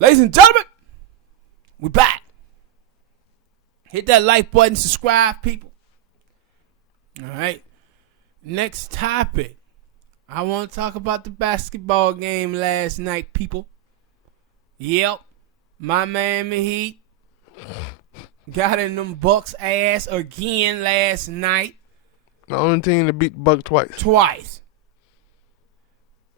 Ladies and gentlemen, we back. Hit that like button, subscribe, people. All right. Next topic. I want to talk about the basketball game last night, people. Yep. My Miami Heat got in them Bucks' ass again last night. The only team to beat the Bucks Twice.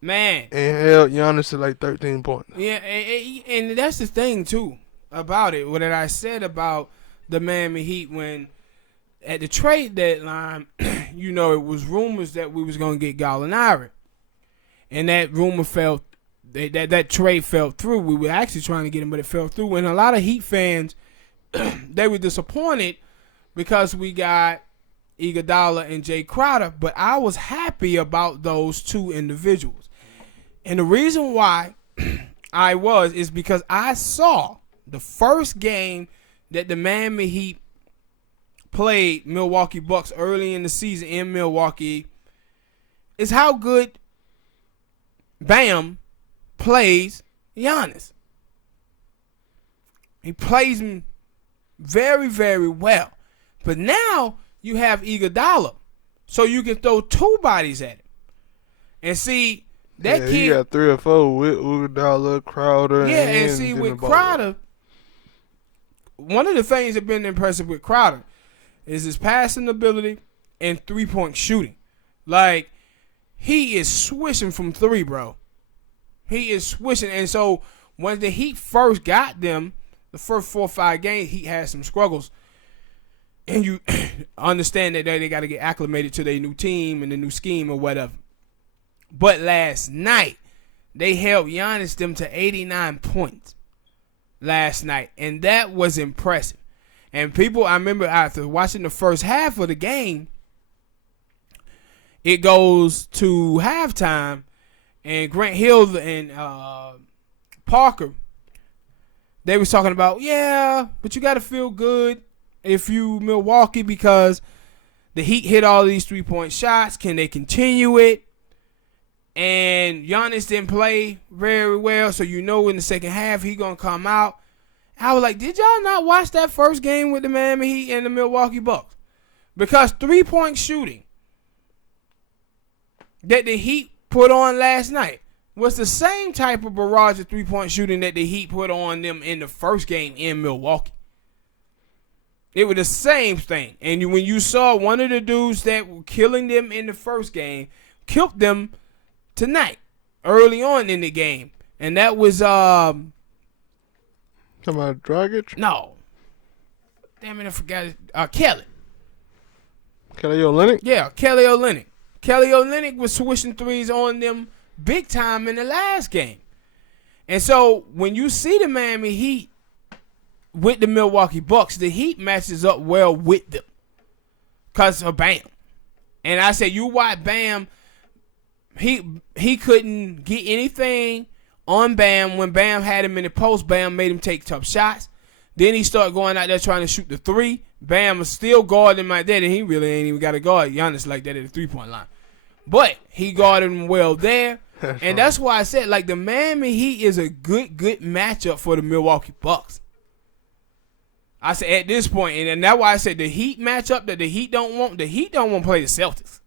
Man. And held Giannis to like 13 points. Yeah, and that's the thing, too, about it. What I said about the Miami Heat when at the trade deadline, you know, it was rumors that we was going to get Gallinari. And that rumor fell, that trade fell through. We were actually trying to get him, but it fell through. And a lot of Heat fans, they were disappointed because we got Iguodala and Jae Crowder. But I was happy about those two individuals. And the reason why I was is because I saw the first game that the Miami Heat played Milwaukee Bucks early in the season in Milwaukee is how good Bam plays Giannis. He plays him very, very well. But now you have Iguodala, so you can throw two bodies at him. And see, that kid, he got 3 or 4 with Iguodala, Crowder. Yeah, and see, with Crowder, one of the things that been impressive with Crowder is his passing ability and 3-point shooting. Like, he is swishing from 3, bro. He is swishing. And so, when the Heat first got them, the first 4 or 5 games, Heat had some struggles. And you understand that they got to get acclimated to their new team and the new scheme or whatever. But last night, they held Giannis them to 89 points last night. And that was impressive. And people, I remember after watching the first half of the game, it goes to halftime, and Grant Hill and Parker, they was talking about, yeah, but you got to feel good if you Milwaukee because the Heat hit all these 3-point shots. Can they continue it? And Giannis didn't play very well, so you know in the second half he going to come out. I was like, did y'all not watch that first game with the Miami Heat and the Milwaukee Bucks? Because 3-point shooting that the Heat put on last night was the same type of barrage of 3-point shooting that the Heat put on them in the first game in Milwaukee. It was the same thing. And when you saw one of the dudes that were killing them in the first game, killed them tonight, early on in the game. And that was, Talking about Dragic? No. Damn it, I forgot it. Kelly. Kelly Olynyk? Yeah, Kelly Olynyk. Kelly Olynyk was swishing threes on them big time in the last game. And so, when you see the Miami Heat with the Milwaukee Bucks, the Heat matches up well with them because of Bam. And I said, you watch Bam, he couldn't get anything on Bam. When Bam had him in the post, Bam made him take tough shots. Then he started going out there trying to shoot the 3. Bam was still guarding him like that, and he really ain't even got to guard Giannis like that at the 3-point line. But he guarded him well there. And that's why I said, like, the Miami Heat is a good matchup for the Milwaukee Bucks. I said at this point, and that's why I said the Heat matchup that the Heat don't want to play the Celtics.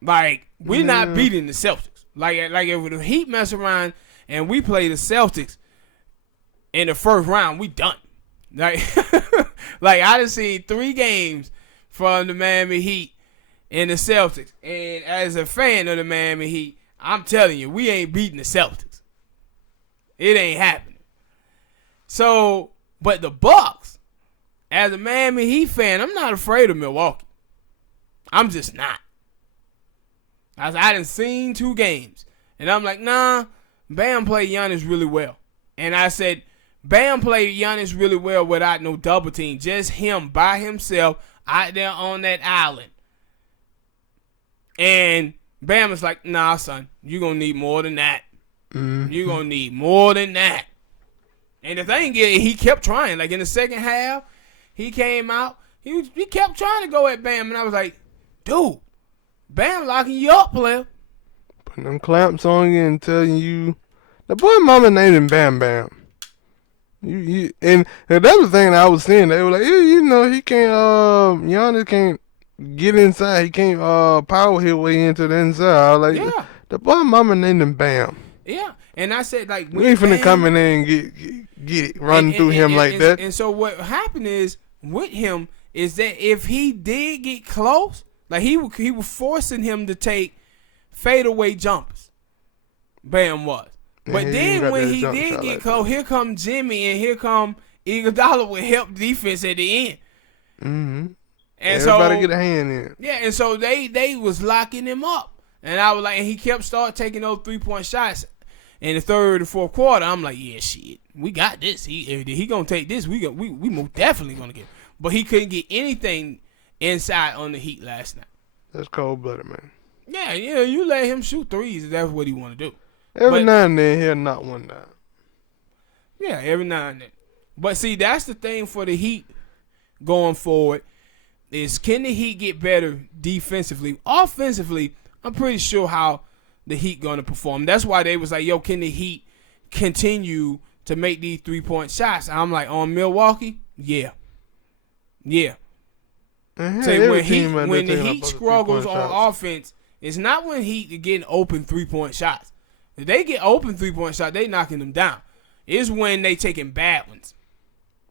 Like, we're not beating the Celtics. Like if the Heat mess around and we play the Celtics in the first round, we done. Like, like I done seen 3 games from the Miami Heat and the Celtics. And as a fan of the Miami Heat, I'm telling you, we ain't beating the Celtics. It ain't happening. So, but the Bucks, as a Miami Heat fan, I'm not afraid of Milwaukee. I'm just not. I done seen 2 games. And I'm like, nah, Bam played Giannis really well. And I said, Bam played Giannis really well without no double team. Just him by himself out there on that island. And Bam was like, nah, son, you're going to need more than that. Mm-hmm. You're going to need more than that. And the thing is, he kept trying. Like, in the second half, he came out. He kept trying to go at Bam. And I was like, dude, Bam locking you up, player. Putting them clamps on you and telling you The boy mama named him Bam Bam. And that's the thing that I was saying. They were like, yeah, he can't. Giannis can't get inside. He can't power his way into the inside. I was like, Yeah. the boy mama named him Bam. Yeah. And I said, like, We ain't finna come in there and get it running through him like that. And so what happened is with him is that if he did get close, like he was forcing him to take fadeaway jumpers. Bam was. But then when he did get close, here come Jimmy and here come Iguodala with help defense at the end. Mm-hmm. And everybody get a hand in. Yeah, and so they was locking him up. And I was like, and he kept taking those 3-point shots in the third and fourth quarter. I'm like, yeah, shit, we got this. He gonna take this. We most definitely gonna get. But he couldn't get anything inside on the Heat last night. That's cold-blooded, man. Yeah, you let him shoot threes if that's what he want to do. Every now and then he'll knock one down. Yeah, every now and then. But see, that's the thing for the Heat going forward is can the Heat get better defensively? Offensively, I'm pretty sure how the Heat going to perform. That's why they was like, yo, can the Heat continue to make these 3-point shots? I'm like, on Milwaukee? Yeah. Yeah. Say when the Heat struggles on offense, it's not when Heat are getting open 3-point shots. If they get open 3-point shots, they knocking them down. It's when they taking bad ones.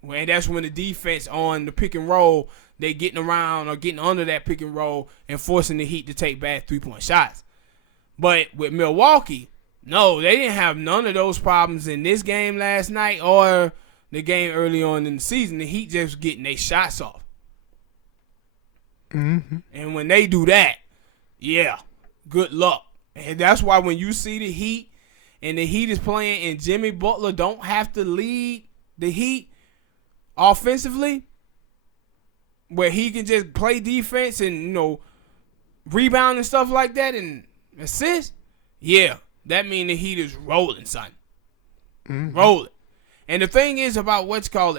And that's when the defense on the pick and roll, they getting around or getting under that pick and roll and forcing the Heat to take bad 3-point shots. But with Milwaukee, no, they didn't have none of those problems in this game last night or the game early on in the season. The Heat just getting their shots off. Mm-hmm. And when they do that, yeah, good luck. And that's why when you see the Heat and the Heat is playing and Jimmy Butler don't have to lead the Heat offensively, where he can just play defense and, rebound and stuff like that and assist, yeah, that means the Heat is rolling, son. Mm-hmm. Rolling. And the thing is about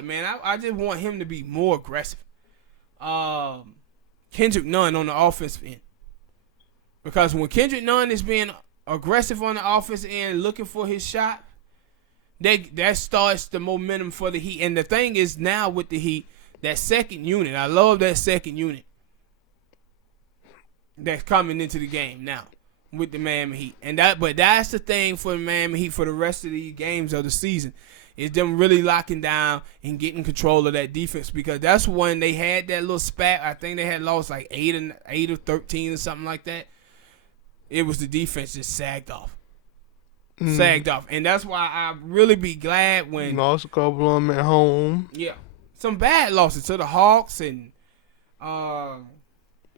man, I just want him to be more aggressive. Kendrick Nunn on the offensive end. Because when Kendrick Nunn is being aggressive on the offensive end, looking for his shot, that starts the momentum for the Heat. And the thing is now with the Heat, that second unit, I love that second unit that's coming into the game now with the Miami Heat. But that's the thing for the Miami Heat for the rest of the games of the season. Is them really locking down and getting control of that defense, because that's when they had that little spat. I think they had lost like 8 or 13 or something like that. It was the defense just sagged off. Sagged off. And that's why I really be glad when... Lost a couple of them at home. Yeah. Some bad losses to the Hawks and... I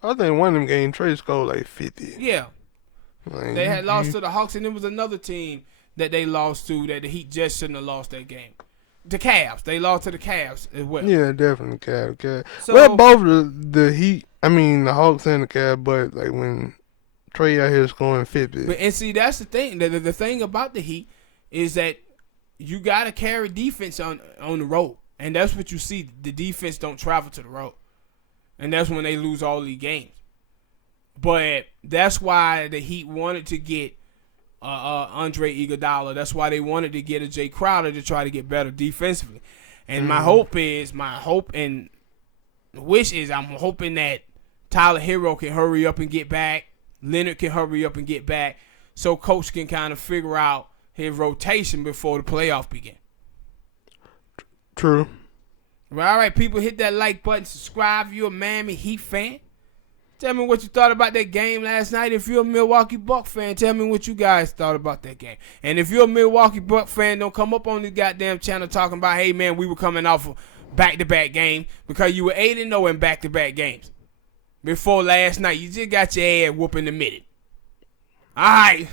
think one of them games, Trey scored like 50. Yeah. Like, they had lost to the Hawks, and there was another team that they lost to that the Heat just shouldn't have lost that game. The Cavs. They lost to the Cavs as well. Yeah, definitely Cavs. So, well, both the Heat, the Hawks and the Cavs, but like when... Trey out here scoring 50. And see, that's the thing. The thing about the Heat is that you got to carry defense on the road. And that's what you see. The defense don't travel to the road. And that's when they lose all these games. But that's why the Heat wanted to get Andre Iguodala. That's why they wanted to get a Jae Crowder to try to get better defensively. And my hope and wish is I'm hoping that Tyler Hero can hurry up and get back. Leonard can hurry up and get back so Coach can kind of figure out his rotation before the playoff begin. True. Well, all right, people, hit that like button. Subscribe if you're a Miami Heat fan. Tell me what you thought about that game last night. If you're a Milwaukee Bucks fan, tell me what you guys thought about that game. And if you're a Milwaukee Bucks fan, don't come up on this goddamn channel talking about, hey, man, we were coming off a back-to-back game because you were 8-0 in back-to-back games. Before last night, you just got your ass whooping the minute. All right.